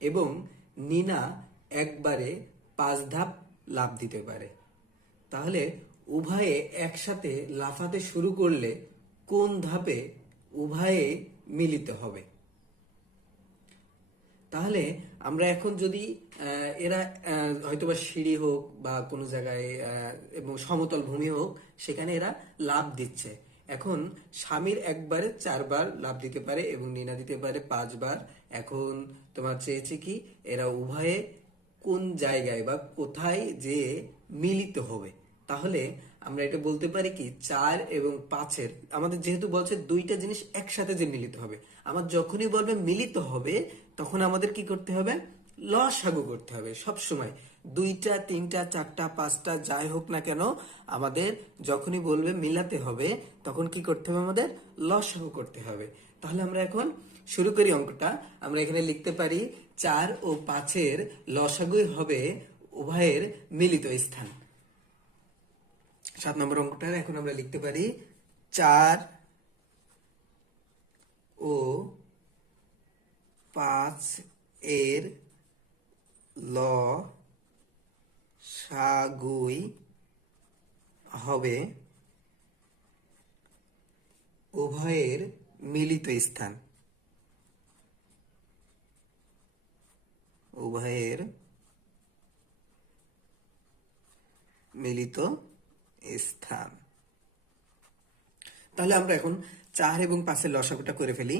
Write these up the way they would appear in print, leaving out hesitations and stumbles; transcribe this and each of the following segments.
এবং নিনা একবারে 5 ধাপ লাফ দিতে পারে। তাহলে উভয়ে একসাথে লাফাতে শুরু করলে কোন ধাপে উভয়ে মিলিত হবে? তাহলে আমরা এখন যদি এরা হয়তোবা সিঁড়ি হোক বা কোনো জায়গায় এবং সমতল ভূমি হোক, সেখানে এরা লাফ দিচ্ছে। এখন স্বামীর একবারে 4 বার লাফ দিতে পারে এবং নিনা দিতে পারে 5 বার। এখন তোমার চেয়েছে কি এরা উভয়ে কোন জায়গায় বা কোথায় যে মিলিত হবে। তাহলে আমরা এটা বলতে পারি কি 4 এবং 5-এর, আমাদের যেহেতু বলছে দুইটা জিনিস একসাথে যে মিলিত হবে, আমার যখনই বলবে মিলিত হবে তখন আমাদের কি করতে হবে? লসাগু করতে হবে সব সময়। 2টা 3টা 4টা 5টা যাই হোক না কেন, আমাদের যখনই বলবে মিলাতে হবে তখন কি করতে হবে? আমাদের লসাগু করতে হবে। তাহলে আমরা এখন শুরু করি অঙ্কটা। আমরা এখানে লিখতে পারি 4 ও 5-এর লসাগুই হবে উভয়ের মিলিত স্থান। 7 নম্বর অঙ্কটা এখন আমরা লিখতে পারি 4 ও 5 এর লসাগুই হবে উভয়ের মিলিত স্থান। উভয়ের মিলিত স্থান। তাহলে আমরা এখন 4 এবং 5-এর লসাগুটা করে ফেলি।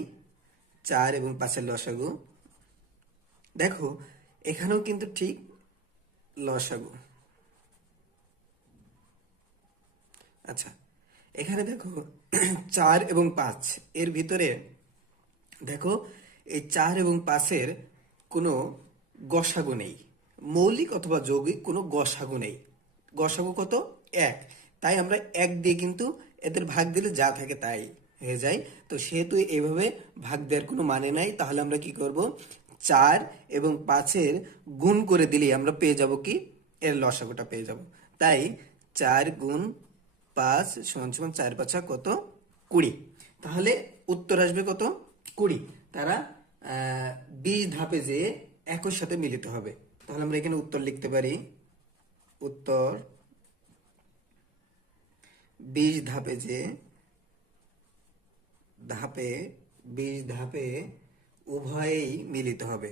4 এবং 5-এর লসাগু, দেখো এখানেও কিন্তু ঠিক লসাগু। আচ্ছা, এখানে দেখো 4 এবং 5 এর ভিতরে দেখো এই 4 এবং 5-এর কোনো গসাগু নেই, মৌলিক অথবা যৌগিক কোনো গসাগু নেই। গসাগু কত? 1। তাই আমরা 1 দিয়ে কিন্তু এদের ভাগ দিলে যা থাকে তাই হয়ে যায়। তো সেহেতু এইভাবে ভাগ দেওয়ার কোনো মানে নাই। তাহলে আমরা কি করব? 4 এবং 5-এর গুণ করে দিলেই আমরা পেয়ে যাব কি? এর লসাগুটা পেয়ে যাব। তাই 4 গুণ 5 সমান সমান 4 5 কত? 20। তাহলে উত্তর আসবে কত? 20। তারা 20 ধাপে যে একই সাথে মিলিত হবে। তাহলে আমরা এখানে উত্তর লিখতে পারি, উত্তর 20 ধাপে যে 20 ধাপে উভয়েই মিলিত হবে।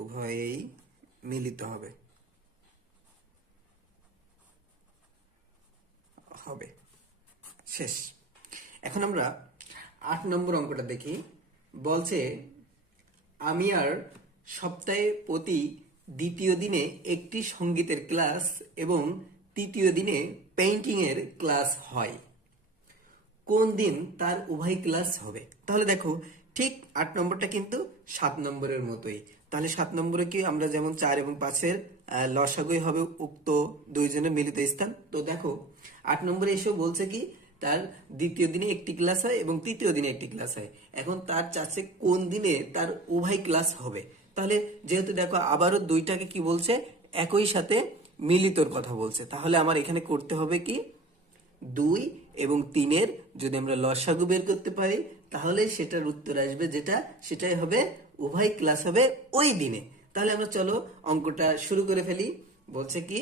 উভয়েই মিলিত হবে। শেষ। এখন আমরা 8 নম্বর অঙ্কটা দেখি। বলছে আমি আর সপ্তাহে প্রতি দ্বিতীয় দিনে একটি সঙ্গীতের ক্লাস এবং তৃতীয় দিনে পেইন্টিং এর ক্লাস হয়। কোন দিন তার উভয় ক্লাস হবে? তাহলে দেখো ঠিক 8 নম্বরটা কিন্তু 7 নম্বরের মতোই। তাহলে 7 নম্বরে কি আমরা যেমন 4 এবং 5-এর লসাগুই হবে উক্ত দুইজনের মিলিত স্থান। তো দেখো 8 নম্বরে এসেও বলছে কি তার দ্বিতীয় দিনে একটি ক্লাস হয় এবং তৃতীয় দিনে একটি ক্লাস হয়। এখন তার চাচ্ছে কোন দিনে তার উভয় ক্লাস হবে। তাহলে যেহেতু দেখো আবারও দুইটাকে কি বলছে? একই সাথে মিলিতর কথা বলছে। তাহলে আমার এখানে করতে হবে কি 2 এবং 3-এর যদি আমরা লসাগু বের করতে পারি তাহলে সেটার উত্তর আসবে যেটা, সেটাই হবে উভয় ক্লাস হবে ওই দিনে। তাহলে আমরা চলো অঙ্কটা শুরু করে ফেলি। বলছে কি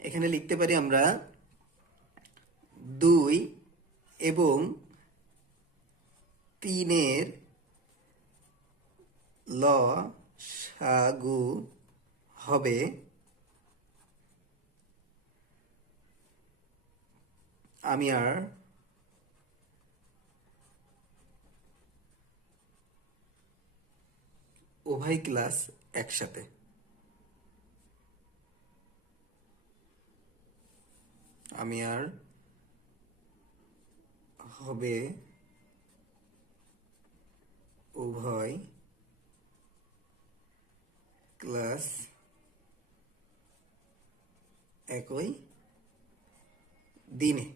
এখানে লিখতে পারি আমরা 2 এবং 3-এর লসাগু হবে আমি আর উভয় ক্লাস একসাথে। আমি আর হবে উভয় ক্লাস একই দিনে।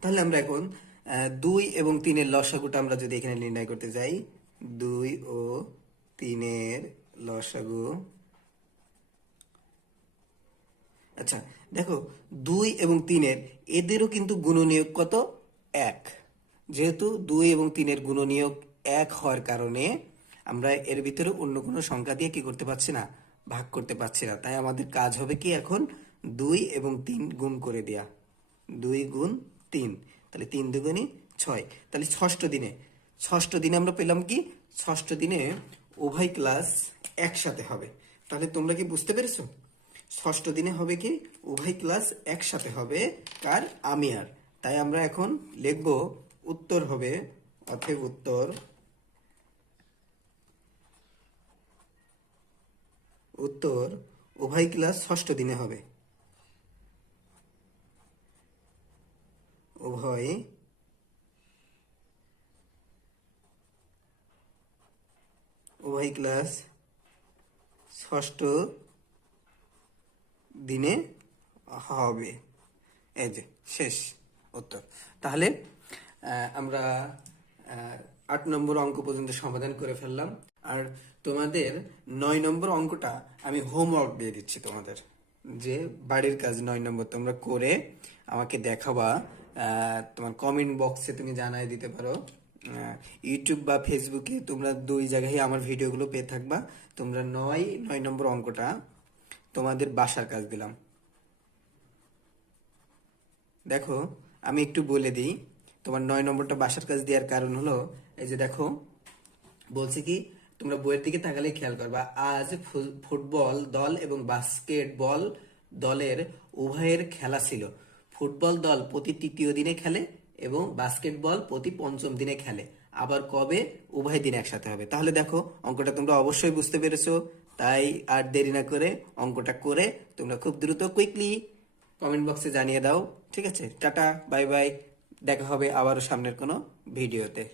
তাহলে আমরা এখন 2 এবং 3-এর লসাগুটা আমরা যদি এখানে নির্ণয় করতে যাই, 2 ও 3-এর লসাগু। আচ্ছা দেখো 2 এবং 3-এর এদেরও কিন্তু গুণনীয়ক কত? 1। যেহেতু 2 এবং 3-এর গুণনীয়ক 1 হওয়ার কারণে আমরা এর ভিতরে অন্য কোনো সংখ্যা দিয়ে কি করতে পারছি না, ভাগ করতে পারছি না। তাই আমাদের কাজ হবে কি এখন 2 এবং 3 গুণ করে দেয়া। 2 গুণ 3, তাহলে 3 দুগুণে 6। তাহলে ষষ্ঠ দিনে আমরা পেলাম কি, ষষ্ঠ দিনে উভয় ক্লাস একসাথে হবে। তাহলে তোমরা কি বুঝতে পেরেছো? ষষ্ঠ দিনে হবে কি, উভয় ক্লাস একসাথে হবে। কার? আমি আর। তাই আমরা এখন লিখব উত্তর হবে, অতএব উত্তর উভয় ক্লাস ষষ্ঠ দিনে হবে। উভয় ক্লাস ষষ্ঠ দিনে হবে। এই যে শেষ উত্তর। তাহলে আমরা 8 নম্বর অঙ্ক পর্যন্ত সমাধান করে ফেললাম। আর তোমাদের 9 নম্বর অঙ্কটা আমি হোমওয়ার্ক দিয়ে দিচ্ছি তোমাদের, যে বাড়ির কাজ 9 নম্বর তোমরা করে আমাকে দেখাবা। তোমার কমেন্ট বক্সে তুমি জানাই দিতে পারো। ইউটিউব বা ফেসবুকে তোমরা 2 জায়গায় আমার ভিডিওগুলো পেয়ে থাকবা। তোমরা 9 নম্বর অঙ্কটা তোমাদের বাসার কাজ দিলাম। দেখো আমি একটু বলে দিই, তোমার 9 নম্বরটা বাসার কাজ দেওয়ার কারণ হলো, এই যে দেখো বলছে কি, তোমরা বইয়ের দিকে তাকালে খেয়াল করবা, আজ ফুটবল দল এবং বাস্কেটবল দলের উভয়ের খেলা ছিল। ফুটবল দল প্রতি তৃতীয় দিনে খেলে এবং বাস্কেটবল প্রতি পঞ্চম দিনে খেলে। আবার কবে? উভয় দিন একসাথে হবে। তাহলে দেখো অঙ্কটা তোমরা অবশ্যই বুঝতে পেরেছো। তাই আর দেরি না করে অঙ্কটা করে তোমরা খুব দ্রুত কুইকলি কমেন্ট বক্সে জানিয়ে দাও। ঠিক আছে, টাটা, বাই বাই, দেখা হবে আবারও সামনের কোনো ভিডিওতে।